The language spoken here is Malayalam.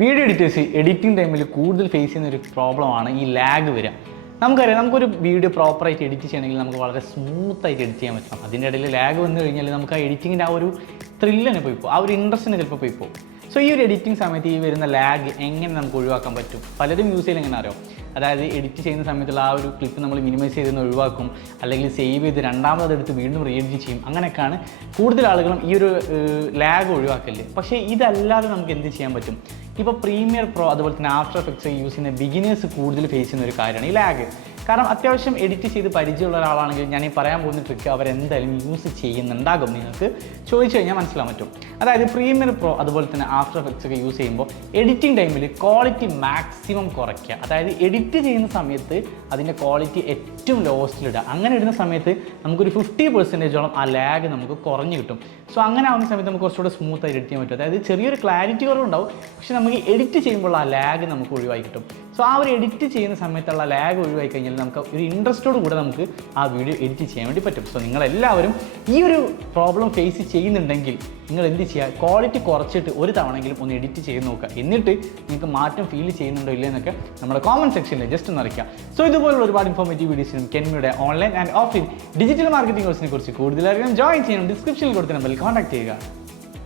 വീഡിയോ എഡിറ്റിംഗ് ടൈമിൽ കൂടുതൽ ഫേസ് ചെയ്യുന്ന ഒരു പ്രോബ്ലമാണ് ഈ ലാഗ് വരിക. നമുക്കറിയാം, നമുക്കൊരു വീഡിയോ പ്രോപ്പറായിട്ട് എഡിറ്റ് ചെയ്യണമെങ്കിൽ നമുക്ക് വളരെ സ്മൂത്തായിട്ട് എഡിറ്റ് ചെയ്യാൻ പറ്റണം. അതിൻ്റെ ഇടയിൽ ലാഗ് വന്നു കഴിഞ്ഞാൽ നമുക്ക് ആ എഡിറ്റിങ്ങിൻ്റെ ആ ഒരു ത്രില്ലിനെ പോയി പോകും, ആ ഒരു ഇൻട്രസ്റ്റിനെ ചിലപ്പോൾ പോയി പോകും. സോ ഈ ഒരു എഡിറ്റിംഗ് സമയത്ത് ഈ വരുന്ന ലാഗ് എങ്ങനെ നമുക്ക് ഒഴിവാക്കാൻ പറ്റും? പലരും യൂസ് ചെയ്യൽ എങ്ങനെ അറിയാം, അതായത് എഡിറ്റ് ചെയ്യുന്ന സമയത്തുള്ള ആ ഒരു ക്ലിപ്പ് നമ്മൾ മിനിമൈസ് ചെയ്ത് ഒഴിവാക്കും, അല്ലെങ്കിൽ സേവ് ചെയ്ത് രണ്ടാമതെടുത്ത് വീണ്ടും റീഎഡിറ്റ് ചെയ്യും. അങ്ങനെയൊക്കെയാണ് കൂടുതൽ ആളുകളും ഈ ഒരു ലാഗ് ഒഴിവാക്കല്. പക്ഷേ ഇതല്ലാതെ നമുക്ക് എന്ത് ചെയ്യാൻ പറ്റും? ഇപ്പോൾ പ്രീമിയർ പ്രോ അതുപോലെ തന്നെ ആഫ്റ്റർ എഫക്ട്സ് യൂസ് ചെയ്യുന്ന ബിഗിനേഴ്സ് കൂടുതൽ ഫേസ് ചെയ്യുന്ന ഒരു കാര്യമാണ് ഈ ലാഗ്. കാരണം അത്യാവശ്യം എഡിറ്റ് ചെയ്ത് പരിചയമുള്ള ഒരാളാണെങ്കിൽ ഞാൻ ഈ പറയാൻ പോകുന്ന ട്രിക്ക് അവരെന്തായാലും യൂസ് ചെയ്യുന്നുണ്ടാകും. നിങ്ങൾക്ക് ചോദിച്ചു കഴിഞ്ഞാൽ മനസ്സിലാൻ പറ്റും. അതായത് പ്രീമിയർ പ്രോ അതുപോലെ തന്നെ ആഫ്റ്റർ എഫക്ട്സ് ഒക്കെ യൂസ് ചെയ്യുമ്പോൾ എഡിറ്റിംഗ് ടൈമിൽ ക്വാളിറ്റി മാക്സിമം കുറയ്ക്കുക. അതായത് എഡിറ്റ് ചെയ്യുന്ന സമയത്ത് അതിൻ്റെ ക്വാളിറ്റി ഏറ്റവും ലോസ്റ്റിലിടുക. അങ്ങനെ ഇടുന്ന സമയത്ത് നമുക്കൊരു 50% ആ ലാഗ് നമുക്ക് കുറഞ്ഞു കിട്ടും. സോ അങ്ങനെ ആവുന്ന സമയത്ത് നമുക്ക് കുറച്ചുകൂടെ സ്മൂത്തായി എഡിറ്റ് ചെയ്യാൻ പറ്റും. അതായത് ചെറിയൊരു ക്ലാരിറ്റി കുറവുണ്ടാവും, പക്ഷെ നമുക്ക് എഡിറ്റ് ചെയ്യുമ്പോൾ ആ ലാഗ് നമുക്ക് ഒഴിവായി കിട്ടും. സോ ആ ഒരു എഡിറ്റ് ചെയ്യുന്ന സമയത്തുള്ള ലാഗ് ഒഴിവായി കഴിഞ്ഞാൽ നമുക്ക് ഒരു ഇൻട്രസ്റ്റോട് കൂടെ നമുക്ക് ആ വീഡിയോ എഡിറ്റ് ചെയ്യാൻ വേണ്ടി പറ്റും. സോ നിങ്ങളെല്ലാവരും ഈ ഒരു പ്രോബ്ലം ഫേസ് ചെയ്യുന്നുണ്ടെങ്കിൽ നിങ്ങൾ എന്ത് ചെയ്യുക, ക്വാളിറ്റി കുറച്ചിട്ട് ഒരു തവണയെങ്കിലും ഒന്ന് എഡിറ്റ് ചെയ്ത് നോക്കുക. എന്നിട്ട് നിങ്ങൾക്ക് മാറ്റം ഫീൽ ചെയ്യുന്നുണ്ടോ ഇല്ല എന്നൊക്കെ നമ്മുടെ കോമൻറ്റ് സെക്ഷനിൽ ജസ്റ്റ് ഒന്ന് അറിയിക്കുക. സോ ഇതുപോലുള്ള ഒരുപാട് ഇൻഫോർമേറ്റീവ് വീഡിയോസിനും കെൻമയുടെ online and offline digital marketing കോഴ്സിനെ കുറിച്ച് കൂടുതൽ അറിയാൻ ജോയിൻ ചെയ്യണം. ഡിസ്ക്രിപ്ഷനിൽ കൊടുത്ത നമ്പറിൽ കോൺടാക്ട് ചെയ്യുക.